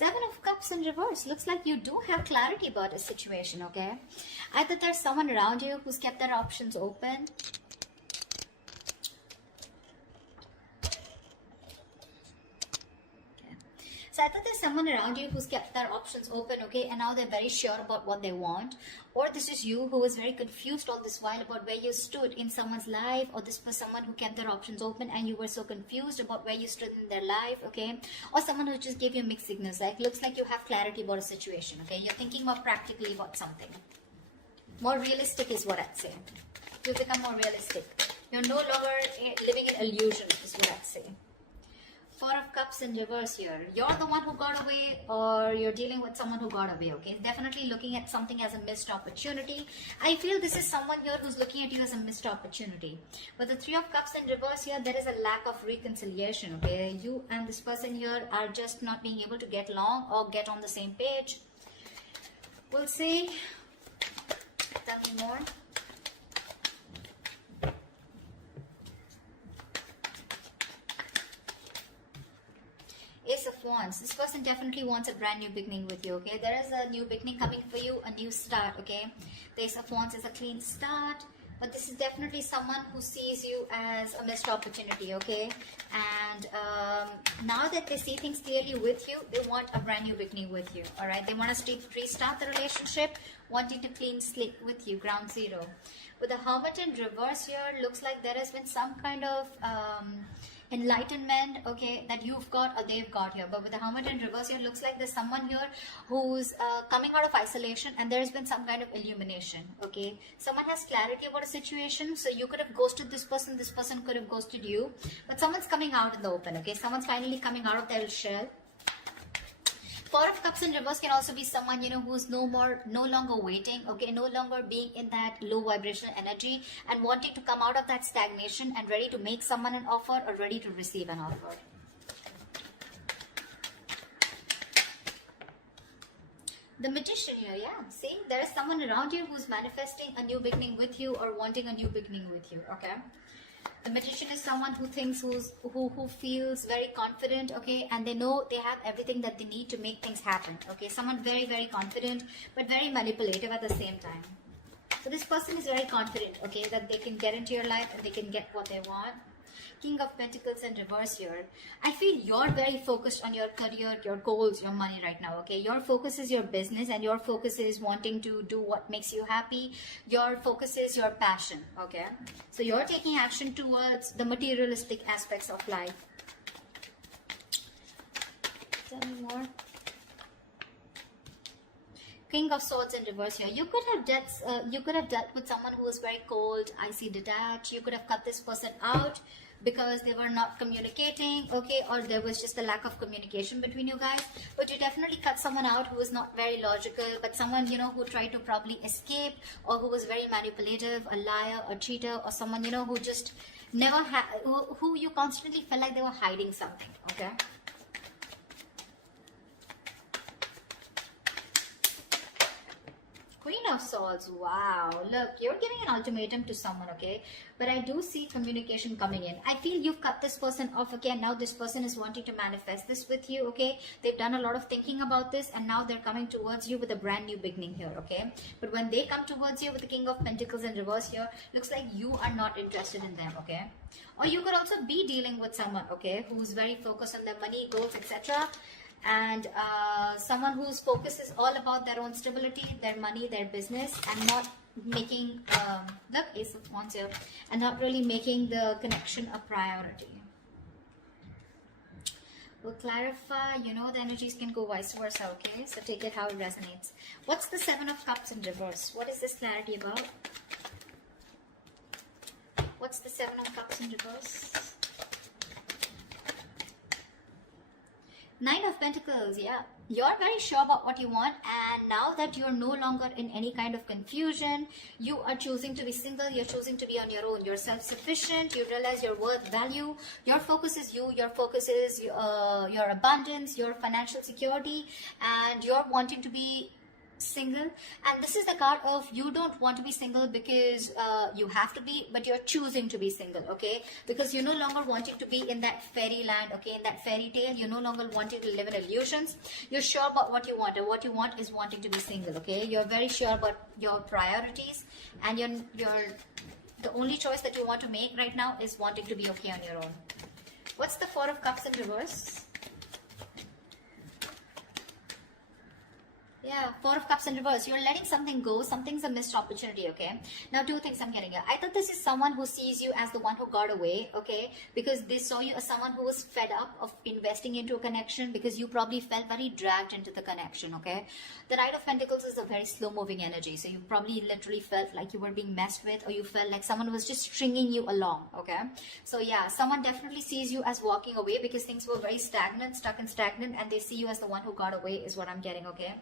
Seven of Cups in reverse. Looks like you do have clarity about a situation, okay? Either there's someone around you who's kept their options open. So I thought there's someone around you who's kept their options open, okay, and now they're very sure about what they want. Or this is you who was very confused all this while about where you stood in someone's life, or this was someone who kept their options open and you were so confused about where you stood in their life, okay? Or someone who just gave you mixed signals, like looks like you have clarity about a situation, okay? You're thinking more practically about something. More realistic is what I'd say. You've become more realistic. You're no longer living in illusion is what I'd say. Four of Cups in reverse here. You're the one who got away, or you're dealing with someone who got away, okay? Definitely looking at something as a missed opportunity. I feel this is someone here who's looking at you as a missed opportunity. With the Three of Cups in reverse here, there is a lack of reconciliation, okay? You and this person here are just not being able to get along or get on the same page. We'll see. Tell me more. Ace of Wands. This person definitely wants a brand new beginning with you, okay? There is a new beginning coming for you, a new start, okay? The Ace of Wands is a clean start, but this is definitely someone who sees you as a missed opportunity, okay? And now that they see things clearly with you, they want a brand new beginning with you, all right? They want to restart the relationship, wanting to clean slate with you, ground zero. With the Hermit in reverse here, looks like there has been some kind of enlightenment, okay, that you've got or they've got here. But with the Hermit in reverse here, looks like there's someone here who's coming out of isolation, and there's been some kind of illumination, okay? Someone has clarity about a situation, so you could have ghosted this person could have ghosted you, but someone's coming out in the open, okay? Someone's finally coming out of their shell. Four of Cups in reverse can also be someone, you know, who's no longer waiting, okay, no longer being in that low vibrational energy and wanting to come out of that stagnation and ready to make someone an offer or ready to receive an offer. The Magician here, yeah, see, there is someone around you who's manifesting a new beginning with you or wanting a new beginning with you, okay? The Magician is someone who thinks, who feels very confident, okay, and they know they have everything that they need to make things happen, okay? Someone very, very confident, but very manipulative at the same time. So this person is very confident, okay, that they can get into your life and they can get what they want. King of Pentacles in reverse here. I feel you're very focused on your career, your goals, your money right now, okay? Your focus is your business and your focus is wanting to do what makes you happy. Your focus is your passion, okay? So you're taking action towards the materialistic aspects of life. Tell me more. King of Swords in reverse here. You could have dealt with someone who was very cold, icy, detached. You could have cut this person out because they were not communicating, okay, or there was just a lack of communication between you guys. But you definitely cut someone out who was not very logical, but someone, you know, who tried to probably escape, or who was very manipulative, a liar, a cheater, or someone, you know, who just never had, who you constantly felt like they were hiding something, okay? Queen of Swords, wow, look, you're giving an ultimatum to someone, okay, but I do see communication coming in. I feel you've cut this person off, okay, and now this person is wanting to manifest this with you, okay. They've done a lot of thinking about this, and now they're coming towards you with a brand new beginning here, okay. But when they come towards you with the King of Pentacles in reverse here, looks like you are not interested in them, okay. Or you could also be dealing with someone, okay, who's very focused on their money, goals, etc., and someone whose focus is all about their own stability, their money, their business, and not making look, Ace of Wands here, and not really making the connection a priority. We'll clarify, you know, the energies can go vice versa, okay, so take it how it resonates. What's the Seven of Cups in reverse? What is this clarity about? What's the Seven of Cups in reverse? Nine of Pentacles, yeah. You're very sure about what you want, and now that you're no longer in any kind of confusion, you are choosing to be single, you're choosing to be on your own, you're self-sufficient, you realize your worth, value, your focus is you, your focus is your abundance, your financial security, and you're wanting to be single, and this is the card of you don't want to be single because you have to be, but you're choosing to be single, okay? Because you're no longer wanting to be in that fairyland, okay, in that fairy tale. You're no longer wanting to live in illusions. You're sure about what you want, and what you want is wanting to be single, okay? You're very sure about your priorities, and you're the only choice that you want to make right now is wanting to be okay on your own. What's the Four of Cups in reverse? Yeah, Four of Cups in reverse. You're letting something go. Something's a missed opportunity, okay? Now, two things I'm getting here. I thought this is someone who sees you as the one who got away, okay? Because they saw you as someone who was fed up of investing into a connection because you probably felt very dragged into the connection, okay? The Knight of Pentacles is a very slow-moving energy. So you probably literally felt like you were being messed with, or you felt like someone was just stringing you along, okay? So yeah, someone definitely sees you as walking away because things were very stagnant, stuck and stagnant, and they see you as the one who got away is what I'm getting, okay?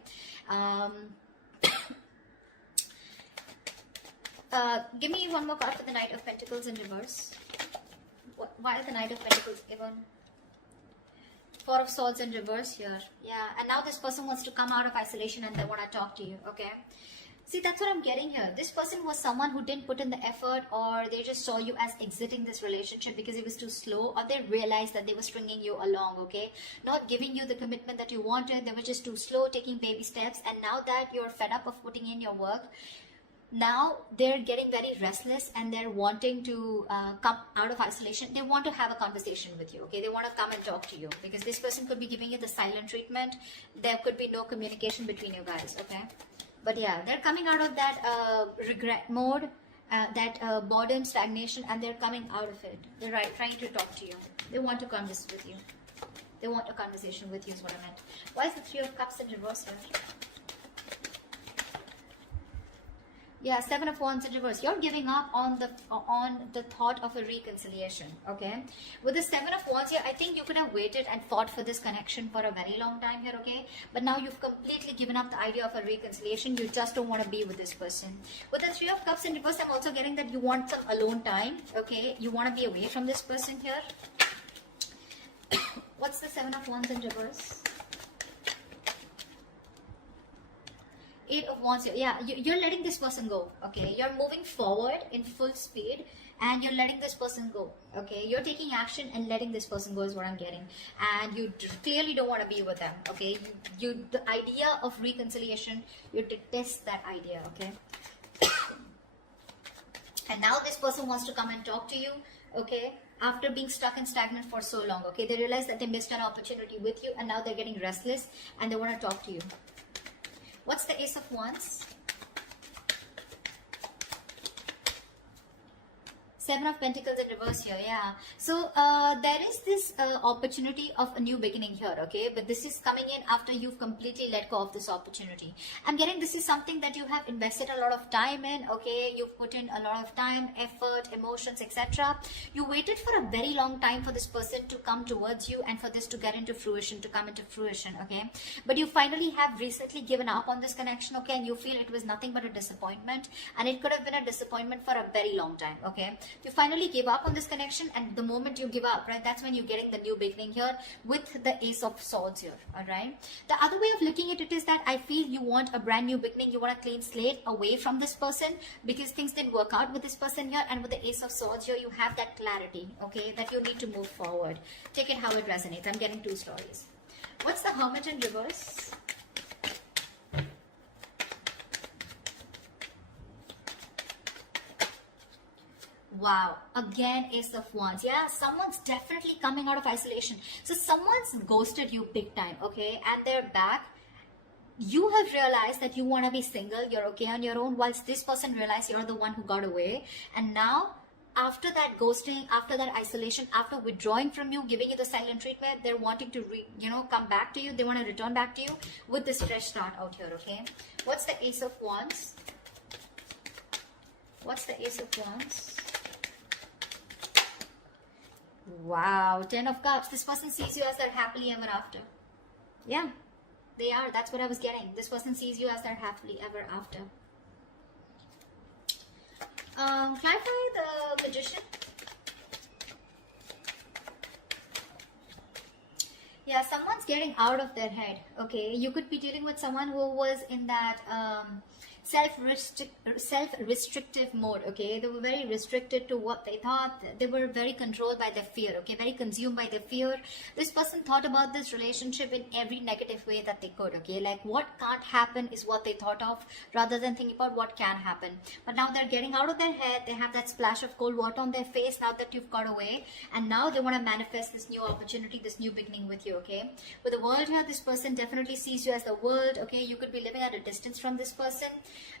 Give me one more card for the Knight of Pentacles in reverse. Why the Knight of Pentacles given? Four of Swords in reverse here. Yeah, and now this person wants to come out of isolation and they want to talk to you, okay? See, that's what I'm getting here. This person was someone who didn't put in the effort, or they just saw you as exiting this relationship because it was too slow, or they realized that they were stringing you along, okay? Not giving you the commitment that you wanted. They were just too slow, taking baby steps. And now that you're fed up of putting in your work, now they're getting very restless and they're wanting to come out of isolation. They want to have a conversation with you, okay? They want to come and talk to you because this person could be giving you the silent treatment. There could be no communication between you guys, okay? But yeah, they're coming out of that regret mode, that boredom, stagnation, and they're coming out of it. They're trying to talk to you. They want to converse with you. They want a conversation with you is what I meant. Why is the Three of Cups in reverse here? Yeah, Seven of Wands in reverse. You're giving up on the thought of a reconciliation, okay? With the Seven of Wands here, I think you could have waited and fought for this connection for a very long time here, okay? But now you've completely given up the idea of a reconciliation. You just don't want to be with this person. With the Three of Cups in reverse, I'm also getting that you want some alone time, okay? You want to be away from this person here. What's the Seven of Wands in reverse? Eight of Wands here. Yeah, you're letting this person go, okay? You're moving forward in full speed and you're letting this person go, okay? You're taking action and letting this person go is what I'm getting. And you clearly don't want to be with them, okay? The idea of reconciliation, you detest that idea, okay? And now this person wants to come and talk to you, okay? After being stuck and stagnant for so long, okay? They realize that they missed an opportunity with you and now they're getting restless and they want to talk to you. What's the Ace of Wands? Seven of Pentacles in reverse here, yeah. So there is this opportunity of a new beginning here, okay? But this is coming in after you've completely let go of this opportunity. I'm getting this is something that you have invested a lot of time in, okay? You've put in a lot of time, effort, emotions, etc. You waited for a very long time for this person to come towards you and for this to get into fruition, to come into fruition, okay? But you finally have recently given up on this connection, okay? And you feel it was nothing but a disappointment, and it could have been a disappointment for a very long time, okay? You finally give up on this connection, and the moment you give up, right, that's when you're getting the new beginning here with the Ace of Swords here, all right? The other way of looking at it is that I feel you want a brand new beginning. You want a clean slate away from this person because things didn't work out with this person here, and with the Ace of Swords here, you have that clarity, okay, that you need to move forward. Take it how it resonates. I'm getting two stories. What's the Hermit in reverse? Wow, again Ace of Wands. Yeah, someone's definitely coming out of isolation. So someone's ghosted you big time, okay, and they're back. You have realized that you want to be single, you're okay on your own, whilst this person realized you're the one who got away. And now after that ghosting, after that isolation, after withdrawing from you, giving you the silent treatment, they're wanting to come back to you. They want to return back to you with this fresh start out here, okay? What's the Ace of Wands? What's the Ace of Wands? Wow, Ten of Cups. This person sees you as their happily ever after. Yeah, they are. That's what I was getting. This person sees you as their happily ever after. Clarify the Magician. Yeah, someone's getting out of their head. Okay, you could be dealing with someone who was in that self-restrictive mode. Okay, they were very restricted to what they thought. They were very controlled by their fear. Okay, very consumed by their fear. This person thought about this relationship in every negative way that they could. Okay, like what can't happen is what they thought of, rather than thinking about what can happen. But now they're getting out of their head. They have that splash of cold water on their face now that you've got away, and now they want to manifest this new opportunity, this new beginning with you. Okay, with the world here, this person definitely sees you as the world. Okay, you could be living at a distance from this person,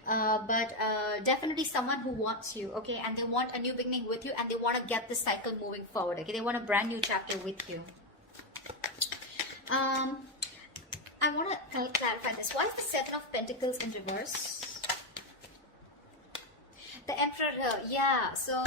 but definitely someone who wants you. Okay, and they want a new beginning with you, and they want to get this cycle moving forward. Okay, they want a brand new chapter with you. I want to clarify this. Why is the Seven of Pentacles in reverse? The Emperor here, yeah. So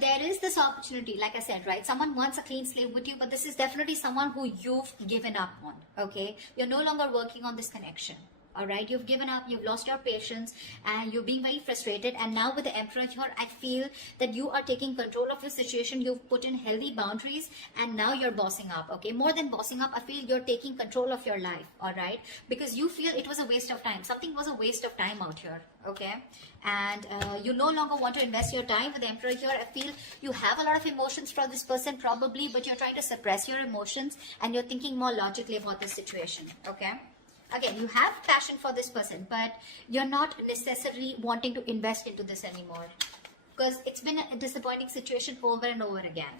there is this opportunity, like I said, right? Someone wants a clean slate with you, but this is definitely someone who you've given up on, okay? You're no longer working on this connection, all right? You've given up, you've lost your patience, and you're being very frustrated. And now with the Emperor here, I feel that you are taking control of your situation. You've put in healthy boundaries, and now you're bossing up, okay? More than bossing up, I feel you're taking control of your life, all right? Because you feel it was a waste of time. Something was a waste of time out here, okay? And you no longer want to invest your time with the Emperor here. I feel you have a lot of emotions for this person probably, but you're trying to suppress your emotions, and you're thinking more logically about this situation, okay? Again, you have passion for this person, but you're not necessarily wanting to invest into this anymore, because it's been a disappointing situation over and over again.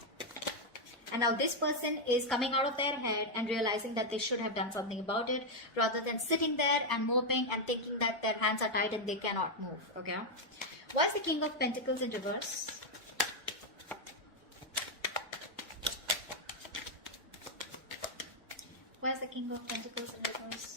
And now this person is coming out of their head and realizing that they should have done something about it, rather than sitting there and moping and thinking that their hands are tied and they cannot move, okay? Why is the King of Pentacles in reverse? Why is the King of Pentacles in reverse?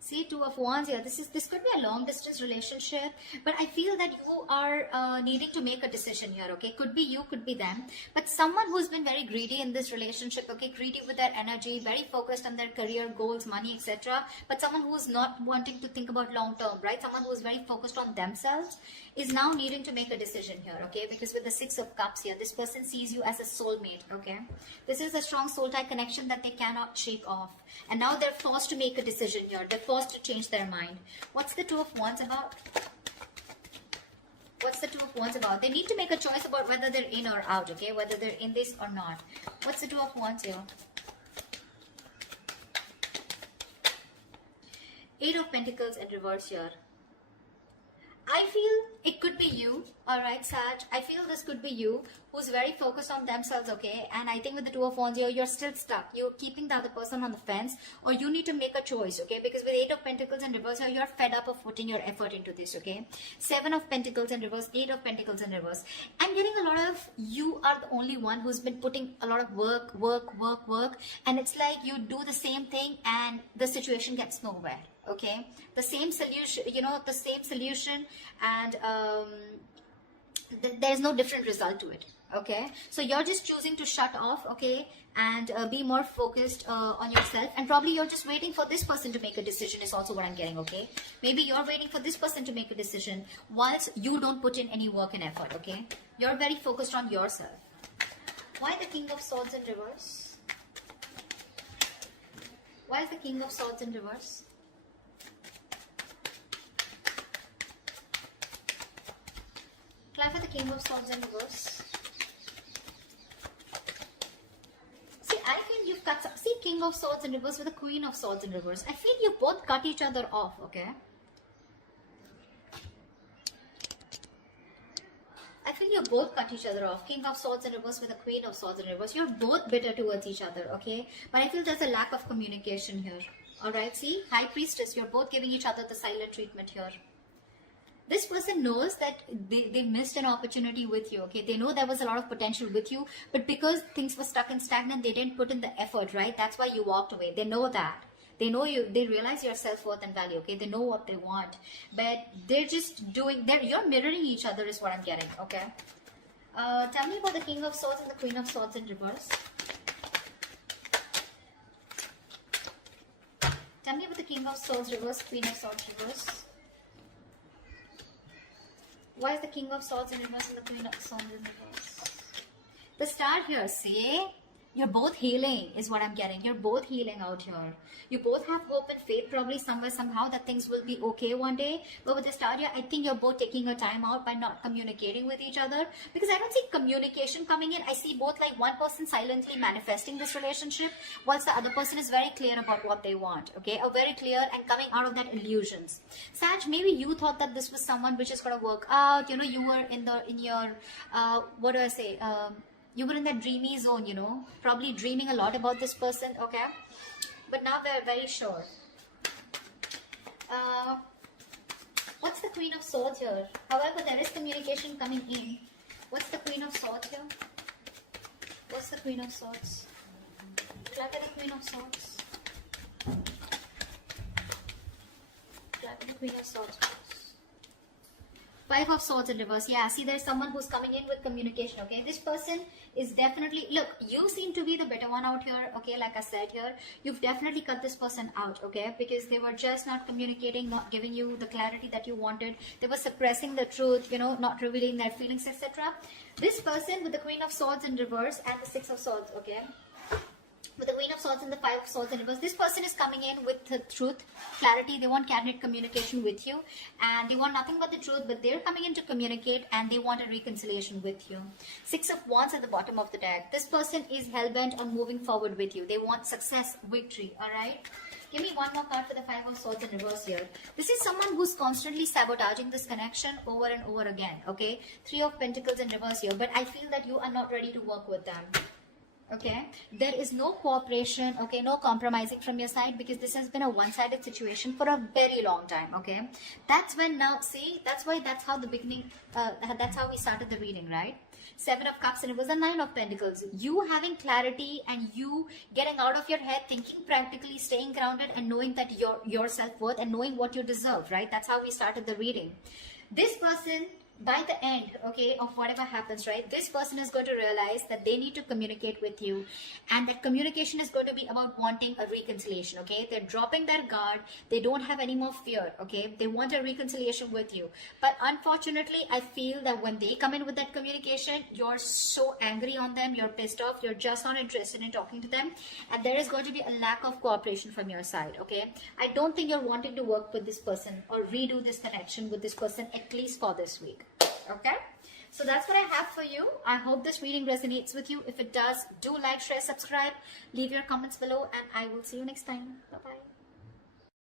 See, Two of Wands here. This could be a long distance relationship, but I feel that you are needing to make a decision here, okay? Could be you, could be them, but someone who's been very greedy in this relationship, okay? Greedy with their energy, very focused on their career goals, money, etc. But someone who's not wanting to think about long term, right? Someone who's very focused on themselves is now needing to make a decision here, okay? Because with the Six of Cups here, this person sees you as a soulmate, okay? This is a strong soul tie connection that they cannot shake off. And now they're forced to make a decision here. They're forced to change their mind. What's the Two of Wands about? What's the Two of Wands about? They need to make a choice about whether they're in or out, okay? Whether they're in this or not. What's the Two of Wands here? Eight of Pentacles in reverse here. I feel it could be you, alright, Sag. I feel this could be you who's very focused on themselves, okay? And I think with the Two of Wands here, you're still stuck. You're keeping the other person on the fence, or you need to make a choice, okay? Because with Eight of Pentacles in reverse here, you're fed up of putting your effort into this, okay? Seven of Pentacles in reverse, Eight of Pentacles in reverse. I'm getting a lot of, you are the only one who's been putting a lot of work, and it's like you do the same thing and the situation gets nowhere. Okay, the same solution, the same solution, and there's no different result to it. Okay, so you're just choosing to shut off, okay, and be more focused on yourself, and probably you're just waiting for this person to make a decision is also what I'm getting, okay? Maybe you're waiting for this person to make a decision whilst you don't put in any work and effort, okay? You're very focused on yourself. Why the King of Swords in reverse? Why is the King of Swords in reverse? Clarify the King of Swords in reverse. See, I feel you've cut some. See, King of Swords in reverse with the Queen of Swords in reverse. I feel you both cut each other off, okay? I feel you both cut each other off. King of Swords in reverse with the Queen of Swords in reverse. You're both bitter towards each other, okay? But I feel there's a lack of communication here. Alright, see? High Priestess, you're both giving each other the silent treatment here. This person knows that they missed an opportunity with you, okay? They know there was a lot of potential with you, but because things were stuck and stagnant, they didn't put in the effort, right? That's why you walked away. They know that. They know you. They realize your self-worth and value, okay? They know what they want, but they're just doing, you're mirroring each other is what I'm getting, okay? Tell me about the King of Swords and the Queen of Swords in reverse. Tell me about the King of Swords reverse, Queen of Swords reverse. Why is the King of Swords in reverse and the Queen of Swords in reverse? The star here, see? You're both healing is what I'm getting. You're both healing out here. You both have hope and faith probably somewhere, somehow that things will be okay one day. But with the star here, I think you're both taking your time out by not communicating with each other. Because I don't see communication coming in. I see both like one person silently manifesting this relationship whilst the other person is very clear about what they want. Okay, or very clear and coming out of that illusions. Sag, maybe you thought that this was someone which is going to work out. You know, you were in your, what do I say? You were in that dreamy zone, you know, probably dreaming a lot about this person, okay? But now we're very sure. What's the Queen of Swords here? However, there is communication coming in. What's the Queen of Swords here? What's the Queen of Swords? Look at the Queen of Swords. Look at the Queen of Swords. Five of Swords in reverse. Yeah, see, there's someone who's coming in with communication, okay? This person is definitely, look, you seem to be the better one out here, okay? Like I said here, you've definitely cut this person out, okay? Because they were just not communicating, not giving you the clarity that you wanted. They were suppressing the truth, you know, not revealing their feelings, etc. This person with the Queen of Swords in reverse and the Six of Swords, okay? With the Queen of Swords and the Five of Swords in reverse, this person is coming in with the truth, clarity. They want candid communication with you, and they want nothing but the truth, but they're coming in to communicate, and they want a reconciliation with you. Six of Wands at the bottom of the deck. This person is hell-bent on moving forward with you. They want success, victory, all right? Give me one more card for the Five of Swords in reverse here. This is someone who's constantly sabotaging this connection over and over again, okay? Three of Pentacles in reverse here, but I feel that you are not ready to work with them. Okay, there is no cooperation, okay, no compromising from your side, because this has been a one-sided situation for a very long time, okay? That's when now, see, that's how the beginning, that's how we started the reading, right? Seven of Cups and it was a Nine of Pentacles. You having clarity and you getting out of your head, thinking practically, staying grounded and knowing that your self-worth and knowing what you deserve, right? That's how we started the reading. This person, by the end, okay, of whatever happens, right, this person is going to realize that they need to communicate with you, and that communication is going to be about wanting a reconciliation, okay? They're dropping their guard. They don't have any more fear, okay? They want a reconciliation with you. But unfortunately, I feel that when they come in with that communication, you're so angry on them, you're pissed off, you're just not interested in talking to them, and there is going to be a lack of cooperation from your side, okay? I don't think you're wanting to work with this person or redo this connection with this person, at least for this week. Okay, so that's what I have for you. I hope this reading resonates with you. If it does, do like, share, subscribe, leave your comments below, and I will see you next time. Bye-bye.